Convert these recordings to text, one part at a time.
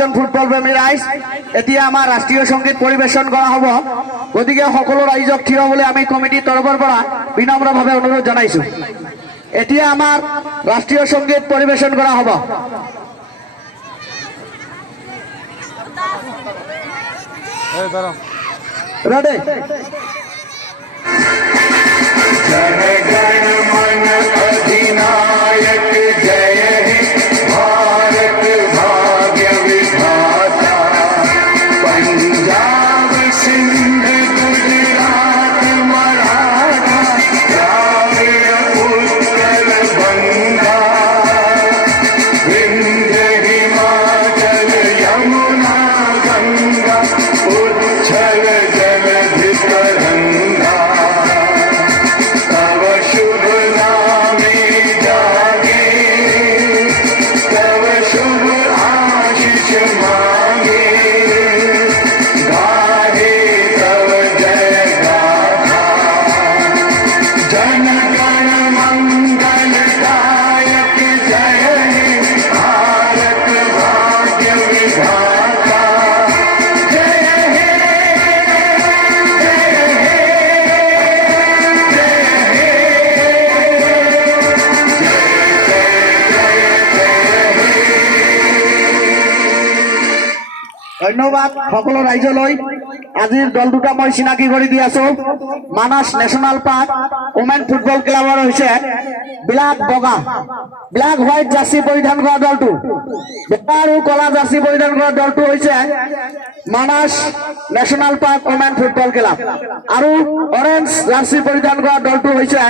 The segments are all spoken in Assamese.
জন ফুটবল প্ৰেমী ৰাইজ, এতিয়া আমাৰ ৰাষ্ট্ৰীয় সংগীত পৰিৱেশন কৰা হ'ব। গতিকে সকলো ৰাইজক থিয় হ'বলৈ আমি কমিটিৰ তৰফৰ পৰা বিনম্ৰভাৱে অনুৰোধ জনাইছো। এতিয়া আমাৰ ৰাষ্ট্ৰীয় সংগীত পৰিৱেশন কৰা হ'ব। ৰেডি? जय गण मन अधिनायक जय हे भारत भाग्य विधाता पंजाब सिंध गुजरात मराठा द्राविड़ उत्कल बंगा विंध्य हिमाचल यमुना गंगा उच्छल जलधि तरंगा ধন্যবাদ সকলো ৰাইজলৈ। আজিৰ দল দুটা মই চিনাকি কৰি দি আছো। Manas national park women football ক্লাবৰ হৈছে ব্লাক বগা ব্লাক হোৱাইট জাৰ্চি পৰিধান কৰা দলটো, বগা আৰু কলা জাৰ্চি পৰিধান কৰা দলটো হৈছে Manas national park women football club, আৰু অৰেঞ্জ জাৰ্চি পৰিধান কৰা দলটো হৈছে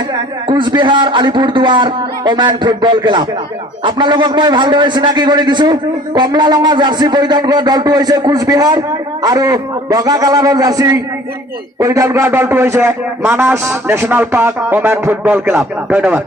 Coochbehar Alipurduar women football club. আপোনালোকক মই ভালদৰে চিনাকি কৰি দিছো। কমলা ৰঙা জাৰ্চি পৰিধান কৰা দলটো হৈছে কোচবিহাৰ, আৰু বগা কালাৰৰ জাৰ্চি পৰিধান কৰা দলটো হৈছে Manas national park women football club. ধন্যবাদ।